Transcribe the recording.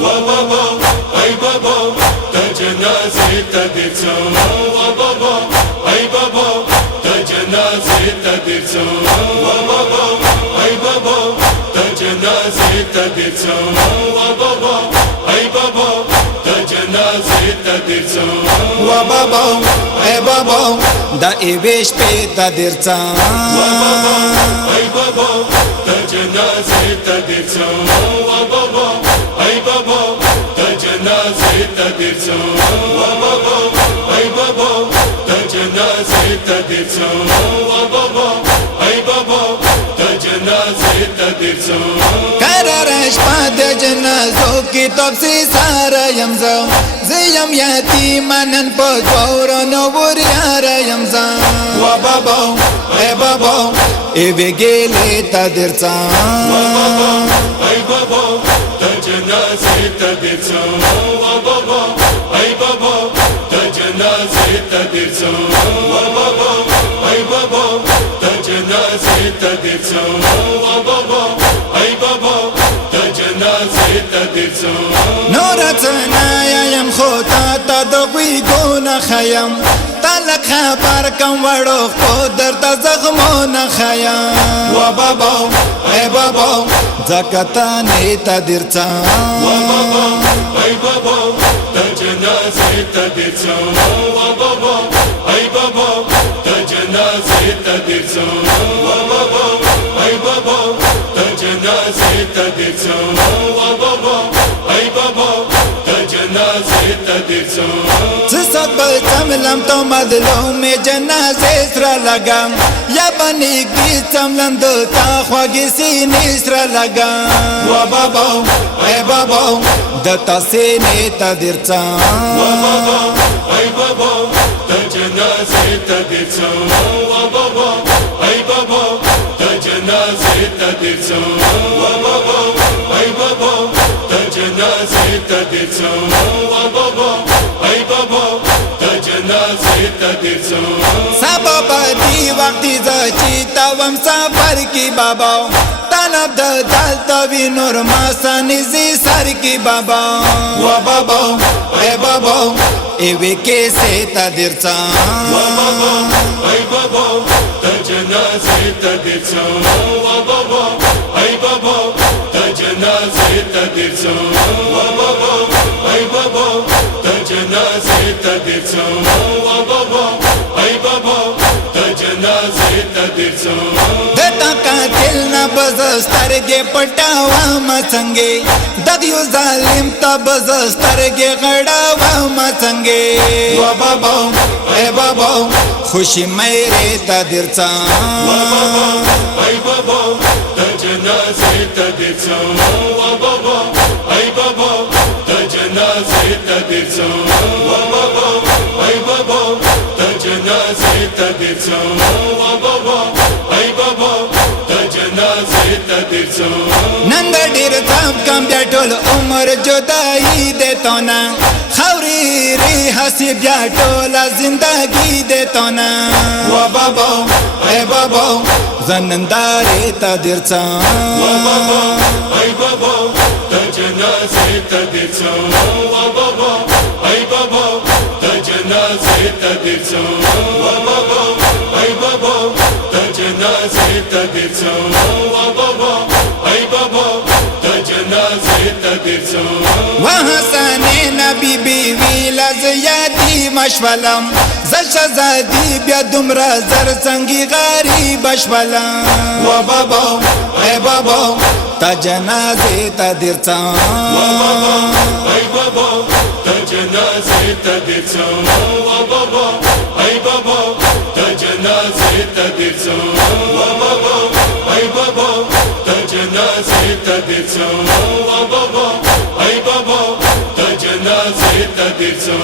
بابا ای بابا تا جنازه تا درځو بابا ای بابا تا جنازه تا درځو بابا ای بابا تا جنازه تا درځو بابا ای بابا تا جنازه تا درځو بابا ای بابا دا ایویش په تا درځو بابا ای بابا تا جنازه تا درځو بابا ای بابا تا جنازه تا درځو بابا ای بابا تا جنازه تا درځو بابا ای بابا تا جنازه تا درځو قرارش پد جنازو کی تفسی سارا یمزو زیم یتیمانن پدورانو وریارا یمزو بابا ای بابا ای وگیلی تا درځو بابا ای بابا تا جنازه تا درځو بابا ای بابا تا جنازه تا درځو بابا ای بابا تا جنازه تا درځو بابا ای بابا تا جنازه تا درځو نور څنا یم خو تا دوی ګونه خیم تلک خبر کم وړو خو درد زخمونه خیم بابا ای بابا زکتا نه تا درځو بابا ای بابا تا جنازه تا درځو بابا ای بابا تا جنازه تا درځو بابا ای بابا تا جنازه تا درځو بابا ای بابا تا جنازه تا درځو صد بچملم تو مظلوم جنازه سره لگم یا بنی کی چملند تا خواږی سینې سره لگم بابا ای بابا د تاسینې تا درځو بابا ای بابا تا جنازه تا درځو بابا ای بابا تا جنازه تا درځو بابا ای بابا تا جنازه تا درځو بابا ای بابا تا جنازه تا درځو سبب دی وقت زچی تاوم سفر کی بابا طلب د دلتا وی نور ما سنزی سر کی بابا بابا ای بابا ای وی کیسه تا درځو بابا ای بابا تا جنازه تا درځو بابا ای بابا تا جنازه تا درځو بابا ای بابا تا جنازه تا درځو بابا ای بابا تا جنازه تا درځو دتا قاتل نه بزسترګې پټاوه مڅنګې د یو ظالم ته بزسترګې غړاوه مڅنګې بابا ای بابا خوشی مېره تا درځو بابا ای بابا تا جنازه تا درځو بابا ای بابا تا جنازه تا درځو بابا ای بابا تا جنازه تا درځو بابا ای بابا تا جنازه تا درځو نن ډېر ځم کم بیا ټول عمر جدائی دې تونا خوري ری حسي بیا ټول زندگی دې تونا بابا ای بابا زنندارې تا درځو بابا ای بابا تا جنازه تا درځو بابا ای بابا تا جنازه تا درځو بابا ای بابا تا جنازه تا درځو بابا ای بابا تا جنازه تا درځو وحسن نبی بیوی لزیادی مشولم زشزادی بیا دمرا زرسنگی غریب شولم بابا ای بابا تا جنازه تا درځو بابا ای بابا تا جنازه تا درځو بابا ای بابا تا جنازه تا درځو بابا ای بابا تا جنازه تا درځو بابا ای بابا تا جنازه تا درځو